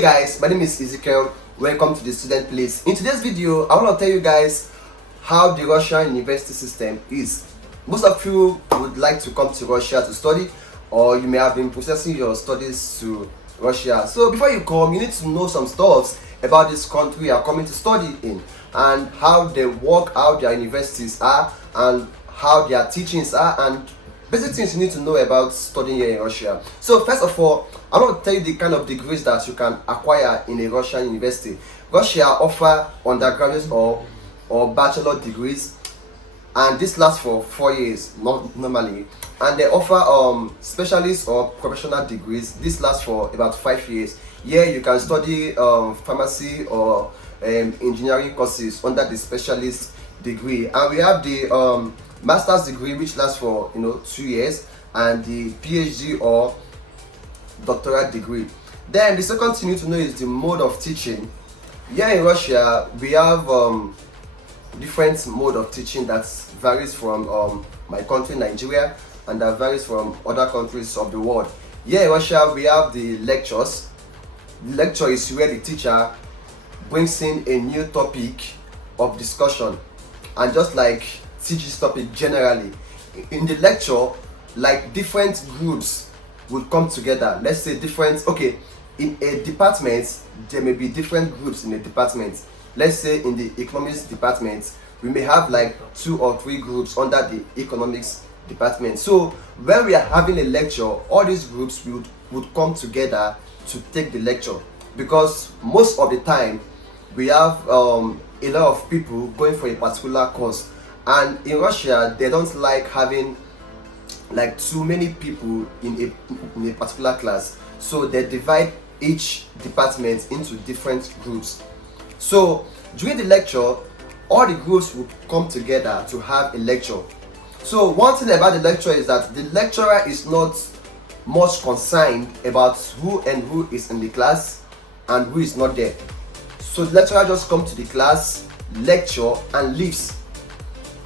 Hey guys, my name is Ezekiel. Welcome to the Student Place. In today's video, I want to tell you guys how the Russian university system is. Most of you would like to come to Russia to study, or you may have been processing your studies to Russia. So before you come, you need to know some stuff about this country you are coming to study in, and how they work, how their universities are, and how their teachings are, and basic things you need to know about studying here in Russia. So first of all, I want to tell you the kind of degrees that you can acquire in a Russian university. Russia offer undergraduate or bachelor degrees, and this lasts for 4 years normally. And they offer specialist or professional degrees. This lasts for about 5 years. Here you can study pharmacy or engineering courses under the specialist degree. And we have the master's degree, which lasts for 2 years, and the PhD or doctorate degree. Then the second thing you need to know is the mode of teaching. Here in Russia, we have different mode of teaching that varies from my country, Nigeria, and that varies from other countries of the world. Here in Russia, we have the lectures. The lecture is where the teacher brings in a new topic of discussion and just like teaches topic generally. In the lecture, like different groups will come together. Let's say in a department there may be different groups in a department. Let's say in the economics department we may have like 2 or 3 groups under the economics department. So when we are having a lecture, all these groups would come together to take the lecture, because most of the time we have a lot of people going for a particular course, and in Russia they don't like having like too many people in a particular class, so they divide each department into different groups. So during the lecture, all the groups will come together to have a lecture. So one thing about the lecture is that the lecturer is not much concerned about who is in the class and who is not there. So the lecturer just comes to the class, lecture, and leaves.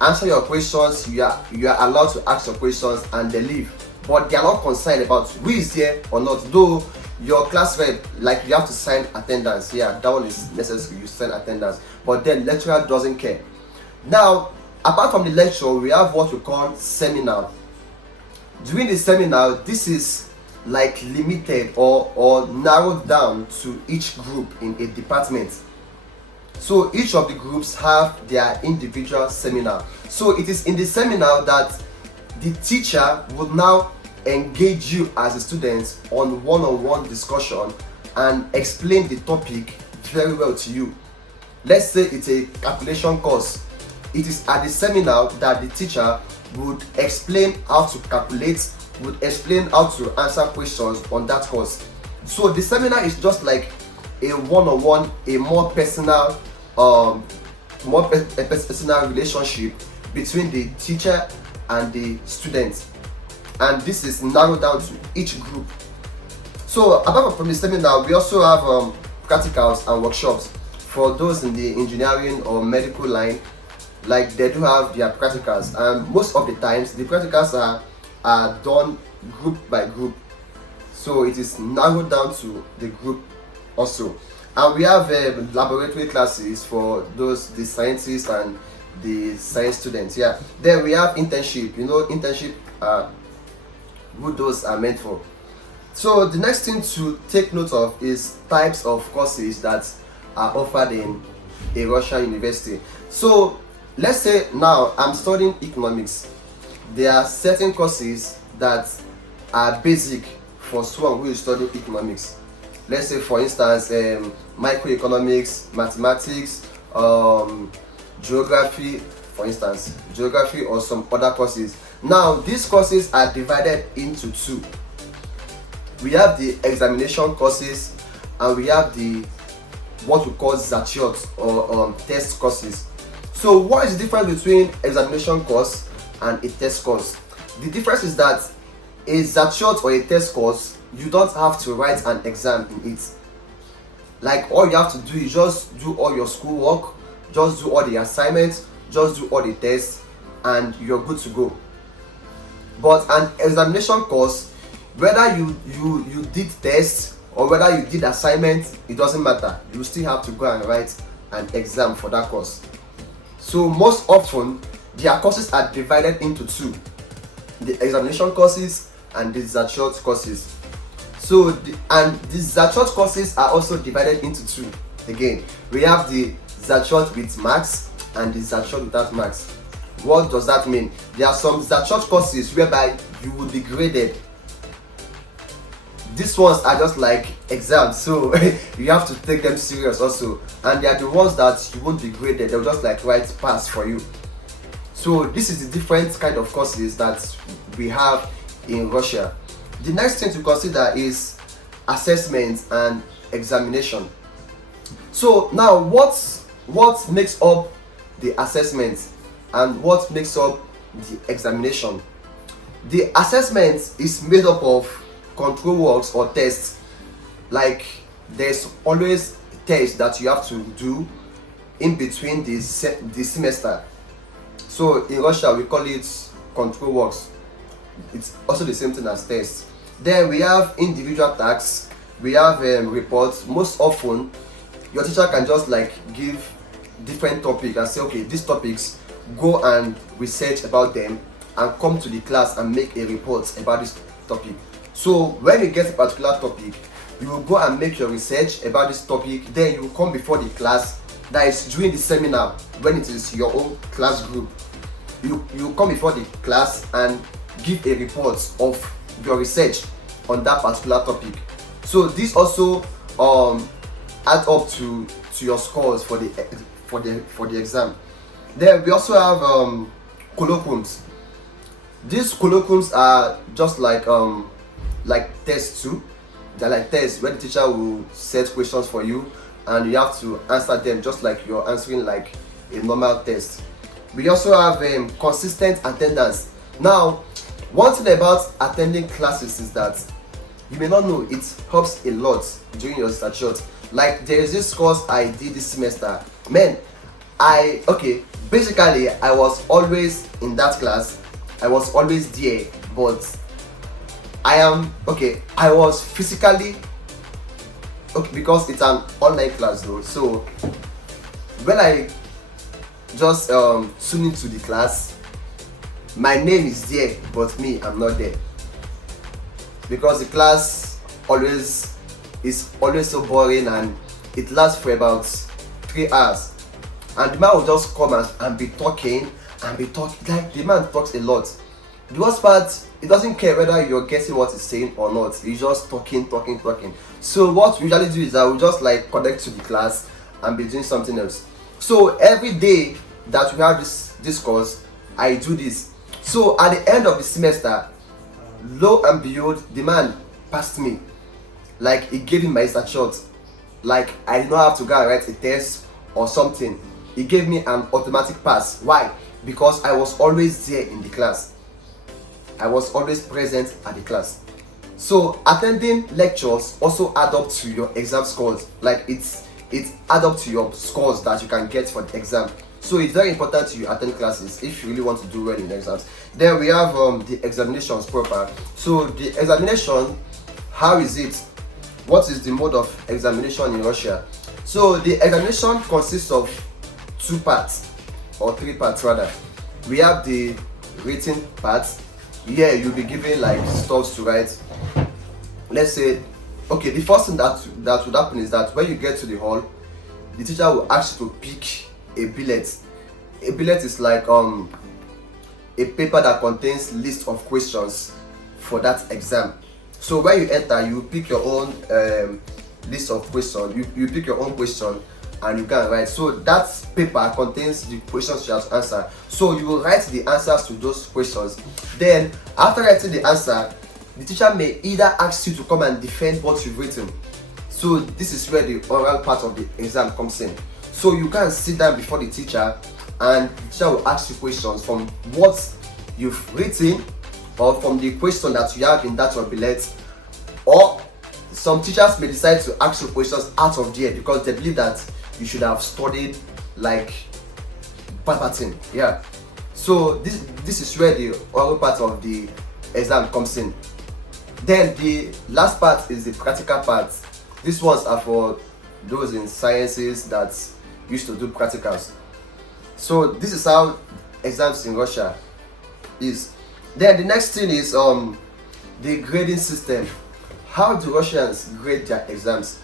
Answer your questions, you are allowed to ask your questions, and they leave. But they are not concerned about who is here or not. Though your class rep, like, you have to sign attendance. Yeah, that one is necessary, you sign attendance. But then lecturer doesn't care. Now, apart from the lecture, we have what we call seminar. During the seminar, this is like limited or narrowed down to each group in a department. So each of the groups have their individual seminar. So it is in the seminar that the teacher will now engage you as a student on one-on-one discussion and explain the topic very well to you. Let's say it's a calculation course. It is at the seminar that the teacher would explain how to calculate, would explain how to answer questions on that course. So the seminar is just like a one-on-one, a more personal personal relationship between the teacher and the student, and this is narrowed down to each group. So apart from the seminar, we also have practicals and workshops for those in the engineering or medical line. Like, they do have their practicals, and most of the times the practicals are done group by group, so it is narrowed down to the group also. And we have laboratory classes for the scientists and the science students. Yeah. Then we have internship. Internship who those are meant for. So the next thing to take note of is types of courses that are offered in a Russian university. So let's say now I'm studying economics. There are certain courses that are basic for someone who is studying economics. Let's say, for instance, microeconomics, mathematics, geography, or some other courses. Now, these courses are divided into 2. We have the examination courses, and we have what we call zachot or test courses. So what is the difference between examination course and a test course? The difference is that a zachot or a test course, you don't have to write an exam in it. Like, all you have to do is just do all your schoolwork, just do all the assignments, just do all the tests, and you're good to go. But an examination course, whether you did tests or whether you did assignment, it doesn't matter. You still have to go and write an exam for that course. So most often their courses are divided into two: the examination courses and the short courses. So the short courses are also divided into two. Again, we have the short with marks and the short without marks. What does that mean? There are some short courses whereby you will be graded. These ones are just like exams, so you have to take them serious also. And they are the ones that you won't be graded, they'll just like write pass for you. So this is the different kind of courses that we have in Russia. The next thing to consider is assessment and examination. So now what makes up the assessment and what makes up the examination? The assessment is made up of control works or tests. Like there's always tests that you have to do in between the semester. So in Russia we call it control works. It's also the same thing as tests. Then we have individual tasks, we have reports. Most often your teacher can just like give different topics and say, okay, these topics, go and research about them and come to the class and make a report about this topic. So when you get a particular topic, you will go and make your research about this topic, then you will come before the class, that is during the seminar when it is your own class group. You come before the class and give a report of your research on that particular topic. So this also add up to your scores for the exam. Then we also have colloquiums. These colloquiums are just like tests too. They're like tests where the teacher will set questions for you and you have to answer them just like you're answering like a normal test. We also have consistent attendance. Now, one thing about attending classes is that you may not know, it helps a lot during your short. Like there is this course I did this semester. Man, basically I was always in that class. I was always there, but I was physically because it's an online class though. So when I just tune into the class, my name is there, but me, I'm not there, because the class is always so boring and it lasts for about 3 hours. And the man will just come and be talking. Like the man talks a lot. The worst part, it doesn't care whether you're getting what he's saying or not. He's just talking. So what we usually do is that we just like connect to the class and be doing something else. So every day that we have this course, I do this. So at the end of the semester, lo and behold, the man passed me. Like he gave me my shot. Like I did not have to go and write a test or something. He gave me an automatic pass. Why? Because I was always there in the class. I was always present at the class. So attending lectures also add up to your exam scores. Like it add up to your scores that you can get for the exam. So it's very important to you attend classes if you really want to do well in exams. Then we have the examinations proper. So the examination, how is it? What is the mode of examination in Russia? So the examination consists of 2 parts or 3 parts rather. We have the written part. Here you'll be given like stuff to write. Let's say, okay, the first thing that would happen is that when you get to the hall, the teacher will ask you to pick a billet. A billet is like a paper that contains list of questions for that exam. So when you enter, you pick your own list of questions. You pick your own question and you can write. So that paper contains the questions you have to answer. So you will write the answers to those questions. Then after writing the answer, the teacher may either ask you to come and defend what you've written. So this is where the oral part of the exam comes in. So you can sit down before the teacher and the teacher will ask you questions from what you've written or from the question that you have in that your billet. Or some teachers may decide to ask you questions out of there because they believe that you should have studied like verbatim. Yeah. So this is where the oral part of the exam comes in. Then the last part is the practical part. These ones are for those in sciences that used to do practicals. So this is how exams in Russia is. Then the next thing is the grading system. How do Russians grade their exams?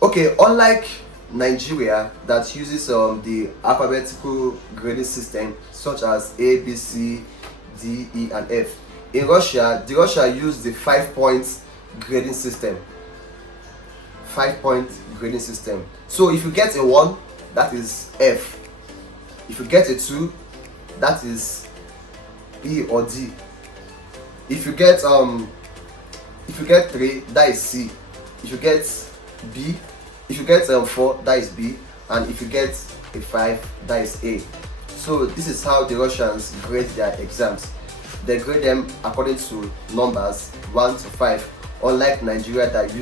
Okay, unlike Nigeria that uses the alphabetical grading system such as A, B, C, D, E, and F. In Russia, Russia use the 5-point grading system. 5-point grading system. So if you get a 1, that is F. If you get a 2, that is E or D. If you get 3, that is C. If you get B, if you get 4, that is B, and if you get a 5, that is A. So this is how the Russians grade their exams. They grade them according to numbers 1 to 5, unlike Nigeria that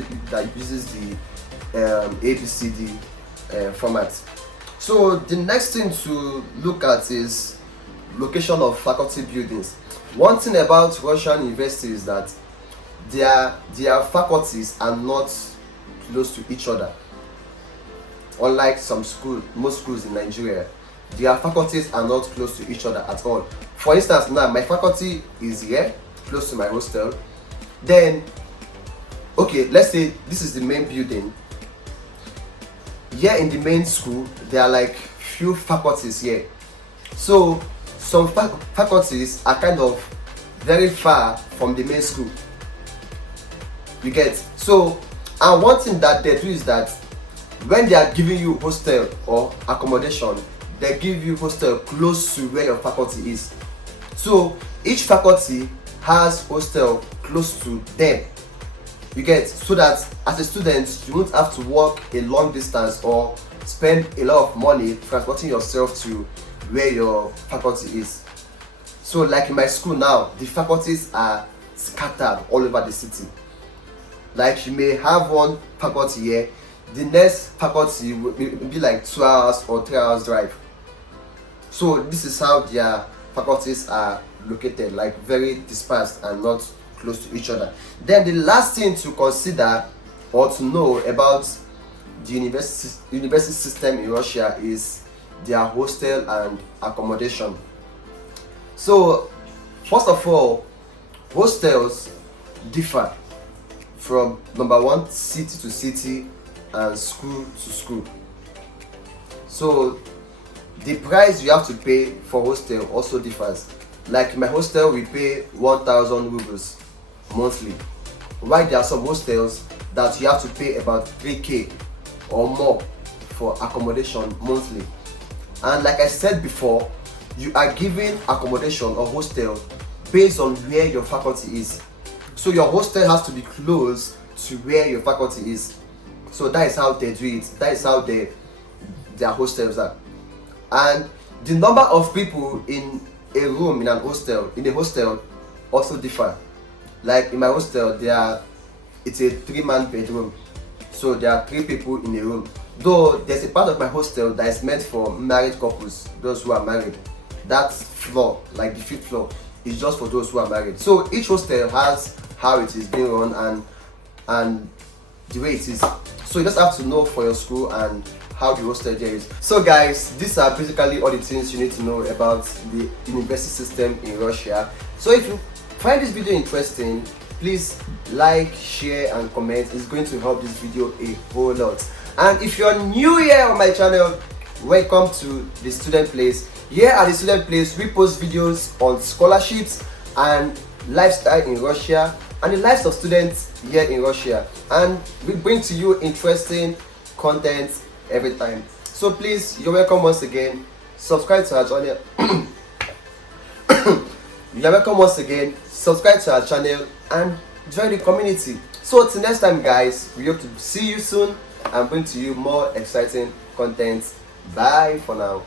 uses the ABCD format. So the next thing to look at is location of faculty buildings. One thing about Russian universities is that their faculties are not close to each other. Unlike most schools in Nigeria, their faculties are not close to each other at all. For instance, now my faculty is here, close to my hostel. Then, okay, let's say this is the main building. Here in the main school, there are like few faculties here. So some faculties are kind of very far from the main school. You get? So, and one thing that they do is that when they are giving you hostel or accommodation, they give you hostel close to where your faculty is. So each faculty has hostel close to them. You get? So that as a student, you won't have to walk a long distance or spend a lot of money transporting yourself to where your faculty is. So like in my school now, the faculties are scattered all over the city. Like you may have one faculty here, the next faculty will be like 2 hours or 3 hours drive. So this is how their faculties are located, like very dispersed and not close to each other. Then the last thing to consider or to know about the university system in Russia is their hostel and accommodation. So first of all, hostels differ from number one, city to city and school to school. So the price you have to pay for hostel also differs. Like my hostel, we pay 1,000 rubles monthly, while there are some hostels that you have to pay about 3k or more for accommodation monthly. And like I said before, you are given accommodation or hostel based on where your faculty is. So your hostel has to be close to where your faculty is. So that is how they do it. That is how their hostels are. And the number of people in a room in a hostel also differ. Like in my hostel, it's a 3-man bedroom. So there are 3 people in a room. Though there's a part of my hostel that is meant for married couples, those who are married. That floor, like the 5th floor, is just for those who are married. So each hostel has how it is being run and the way it is. So you just have to know for your school and how the hostel there is. So guys, these are basically all the things you need to know about the university system in Russia. So if you find this video interesting, please like, share and comment. It's going to help this video a whole lot. And if you're new here on my channel, welcome to the Student Place. Here at the Student Place, we post videos on scholarships and lifestyle in Russia and the lives of students here in Russia, and we bring to you interesting content every time. So please, you're welcome once again. Subscribe to our channel. You're welcome once again. Subscribe to our channel and join the community. So till next time guys, we hope to see you soon and bring to you more exciting content. Bye for now.